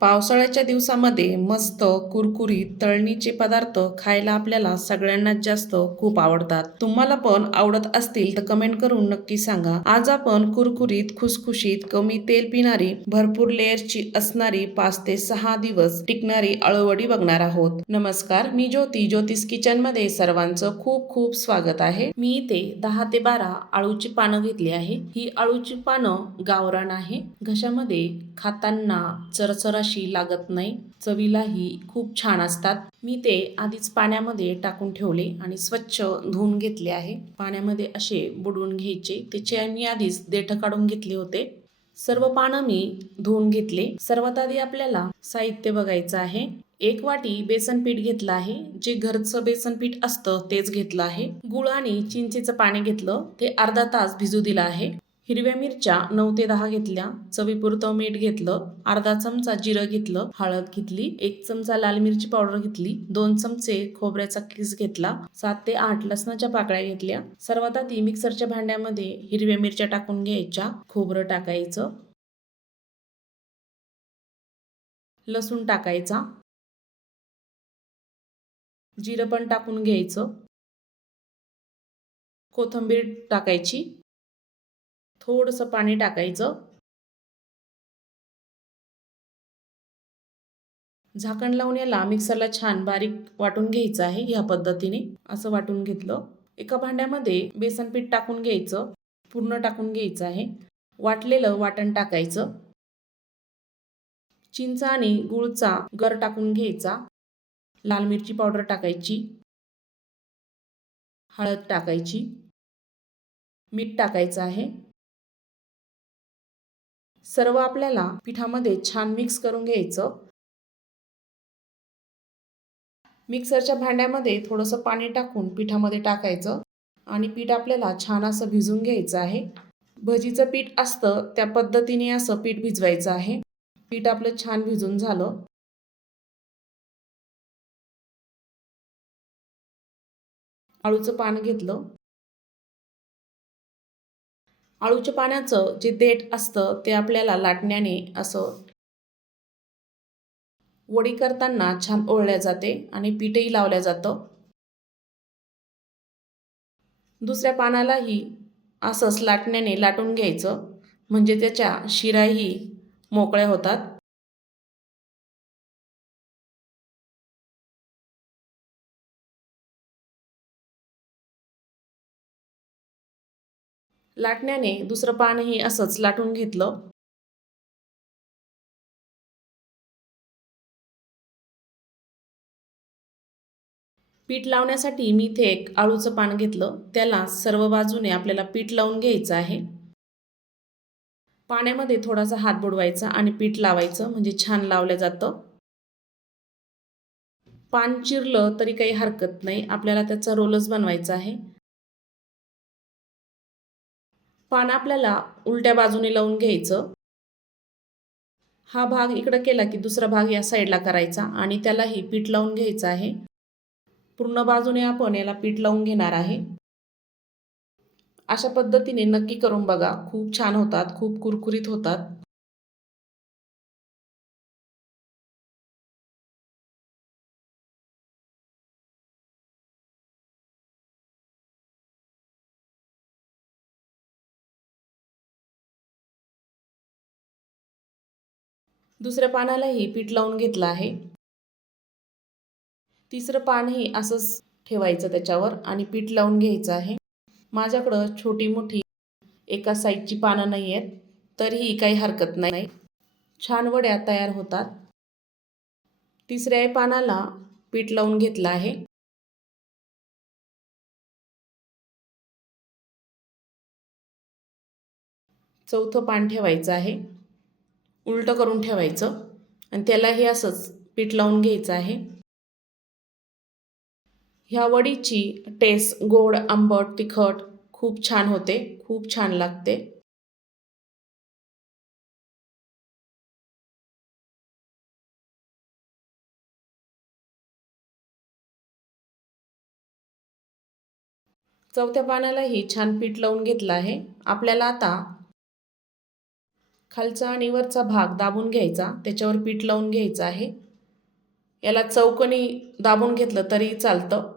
पावसाळ्याच्या दिवसामध्ये मस्त कुरकुरीत तळणीचे पदार्थ खायला आपल्याला सगळ्यांनाच जास्त खूप आवडतात. तुम्हाला पण आवडत असतील तर कमेंट करून नक्की सांगा. आज आपण कुरकुरीत खुसखुशीत कमी तेल पिणारी भरपूर लेअरची असणारी पाच ते सहा दिवस टिकणारी अळूवडी बघणार आहोत. नमस्कार मी ज्योती. ज्योतिष किचनमध्ये सर्वांचं खूप खूप स्वागत आहे. मी इथे दहा ते बारा आळूची पानं घेतली आहे ही आळूची पानं गावरान आहे. घशामध्ये खाताना चरचराशी लागत नाही. चवीलाही खूप छान असतात. मी ते आधीच पाण्यामध्ये टाकून ठेवले आणि स्वच्छ धुवून घेतले आहे. पाण्यामध्ये असे बुडवून घ्यायचे. त्याचे मी आधीच देठ काढून घेतले होते. सर्व पानं मी धुवून घेतले. सर्वात आधी आपल्याला साहित्य बघायचं आहे. एक वाटी बेसन पीठ घेतलं आहे. जे घरचं बेसन पीठ असतं तेच घेतलं आहे. गुळ आणि चिंचेचं पाणी घेतलं. ते अर्धा तास भिजू दिलं आहे. हिरव्या मिरच्या नऊ ते दहा घेतल्या चवीपुरतं मीठ घेतलं अर्धा चमचा जिरं घेतलं हळद घेतली एक चमचा लाल मिरची पावडर घेतली दोन चमचे खोबऱ्याचा किस घेतला सात ते आठ लसणाच्या पाकळ्या घेतल्या. सर्वात आधी मिक्सरच्या भांड्यामध्ये हिरव्या मिरच्या टाकून घ्यायच्या खोबरं टाकायचं. लसूण टाकायचा. जिरं पण टाकून घ्यायचं. कोथिंबीर टाकायची. थोडंसं पाणी टाकायचं. झाकण लावून याला मिक्सरला छान बारीक वाटून घ्यायचं आहे ह्या पद्धतीने. असं वाटून घेतलं. एका भांड्यामध्ये बेसन पीठ टाकून घ्यायचं. पूर्ण टाकून घ्यायचं आहे. वाटलेलं वाटण टाकायचं. चिंच आणि गुळचा गर टाकून घ्यायचा. लाल मिरची पावडर टाकायची. हळद टाकायची. मीठ टाकायचं आहे. सर्व आपल्याला पिठामध्ये छान मिक्स करून घ्यायचं. मिक्सरच्या भांड्यामध्ये थोडंसं पाणी टाकून पिठामध्ये टाकायचं आणि पीठ आपल्याला छान असं भिजून घ्यायचं आहे. भजीचं पीठ असतं त्या पद्धतीने असं पीठ भिजवायचं आहे. पीठ आपलं छान भिजून झालं. आळूचं पान घेतलं. आळूच्या पाण्याचं जे देठ असतं ते आपल्याला लाटण्याने असं वडी करताना छान ओळल्या जाते आणि पीठही लावल्या जातं. दुसऱ्या पानालाही असंच लाटण्याने लाटून घ्यायचं. म्हणजे त्याच्या शिराही मोकळ्या होतात. लाटण्याने दुसरं पानही असंच लाटून घेतलं. पीठ लावण्यासाठी मी इथे एक आळूचं पान घेतलं. त्याला सर्व बाजूने आपल्याला पीठ लावून घ्यायचं आहे. पाण्यामध्ये थोडासा हात बुडवायचा आणि पीठ लावायचं म्हणजे छान लावलं जातं. पान चिरलं तरी काही हरकत नाही. आपल्याला त्याचा रोलच बनवायचा आहे. पान आपल्याला उलट्या बाजूने लावून घ्यायचं. हा भाग इकडं केला की दुसरा भाग या साईडला करायचा आणि त्यालाही पीठ लावून घ्यायचं आहे. पूर्ण बाजूने आपण याला पीठ लावून घेणार आहे. अशा पद्धतीने नक्की करून बघा. खूप छान होतात खूप कुरकुरीत होतात. दुसऱ्या पानालाही पीठ लावून घेतलं आहे. तिसरं पानही असंच ठेवायचं त्याच्यावर आणि पीठ लावून घ्यायचं आहे. माझ्याकडं छोटी मोठी एका साईजची पानं नाही आहेत तरीही काही हरकत नाही. छान वड्या तयार होतात. तिसऱ्या पानाला पीठ लावून घेतलं आहे. चौथं पान ठेवायचं आहे. उलटं करून ठेवायचं. आणि त्यालाही असंच पीठ लावून घ्यायचं आहे. ह्या वडीची टेस्ट गोड आंबट तिखट खूप छान होते. खूप छान लागते. चौथ्या पानालाही छान पीठ लावून घेतलं आहे. आपल्याला आता खालचा आणि वरचा भाग दाबून घ्यायचा त्याच्यावर पीठ लावून घ्यायचं आहे. याला चौकणी दाबून घेतलं तरी चालतं.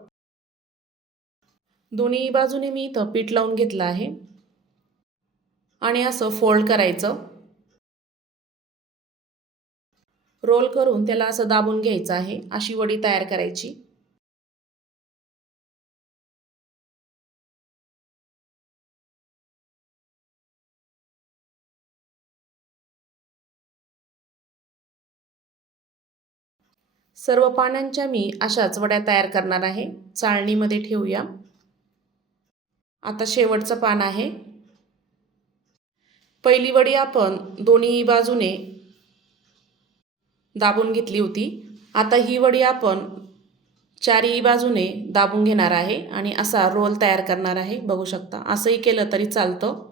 दोन्ही बाजूने मी इथं पीठ लावून घेतलं आहे. आणि असं फोल्ड करायचं. रोल करून त्याला असं दाबून घ्यायचं आहे. अशी वडी तयार करायची. सर्व पानांच्या मी अशाच वड्या तयार करणार आहे. चाळणीमध्ये ठेवूया. आता शेवटचं पान आहे. पहिली वडी आपण दोन्ही बाजूने दाबून घेतली होती. आता ही वडी आपण चारही बाजूने दाबून घेणार आहे आणि असा रोल तयार करणार आहे. बघू शकता असंही केलं तरी चालतं.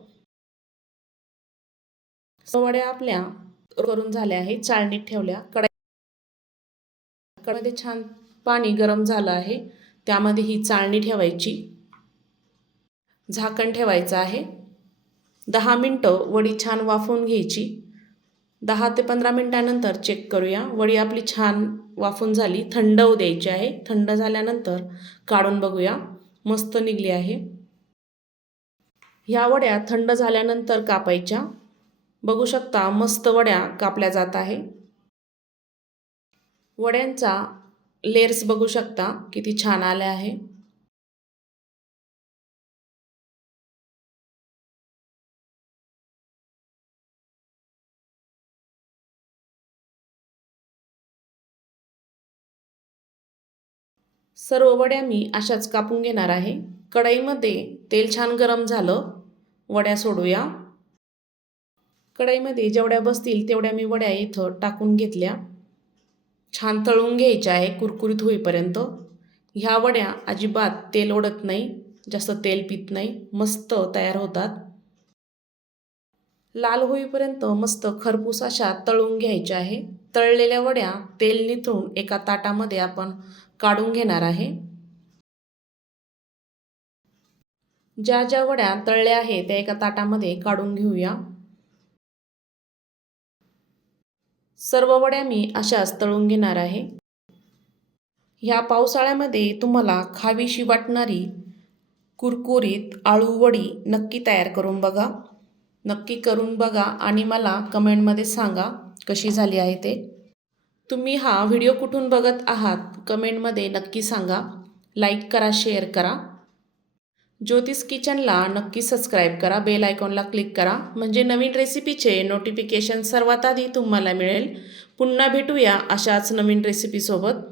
वड्या आपल्या करून झाल्या आहे चाळणीत ठेवल्या. कढाई कढईमध्ये छान पाणी गरम झालं आहे. त्यामध्ये ही चाळणी ठेवायची. झाकण ठेवायचं आहे. दहा मिनटं वडी छान वाफवून घ्यायची. दहा ते पंधरा मिनटानंतर चेक करूया. वडी आपली छान वाफून झाली. थंड होऊ द्यायची आहे. थंड झाल्यानंतर काढून बघूया. मस्त निघली आहे. ह्या वड्या थंड झाल्यानंतर कापायच्या. बघू शकता मस्त वड्या कापल्या जात आहे. वड्यांचा लेअर्स बघू शकता किती छान आल्या आहे. सर्व वड्या मी अशाच कापून घेणार आहे. कढईमध्ये तेल छान गरम झालं. वड्या सोडूया. कढईमध्ये जेवढ्या बसतील तेवढ्या मी वड्या इथं टाकून घेतल्या. छान तळून घ्यायच्या आहे कुरकुरीत होईपर्यंत. ह्या वड्या अजिबात तेल ओढत नाही जास्त तेल पित नाही मस्त तयार होतात. लाल होईपर्यंत मस्त खरपूस अशा तळून घ्यायच्या आहे. तळलेल्या वड्या तेल निथळून एका ताटामध्ये आपण काढून घेणार आहे. ज्या ज्या वड्या तळल्या आहे त्या एका ताटामध्ये काढून घेऊया. सर्व वड्या मी अशाच तळून घेणार आहे. ह्या पावसाळ्यामध्ये तुम्हाला खावीशी वाटणारी कुरकुरीत आळू वडी नक्की तयार करून बघा. नक्की करून बघा आणि मला कमेंटमध्ये सांगा कशी झाली आहे ते. तुम्ही हा व्हिडिओ कुठून बघत आहात कमेंटमध्ये नक्की सांगा. लाईक करा शेअर करा. ज्योतिष किचनला नक्की सबस्क्राईब करा बेल आयकॉनला क्लिक करा. म्हणजे नवीन रेसिपीचे नोटिफिकेशन सर्वात आधी तुम्हाला मिळेल. पुन्हा भेटूया अशाच नवीन रेसिपीसोबत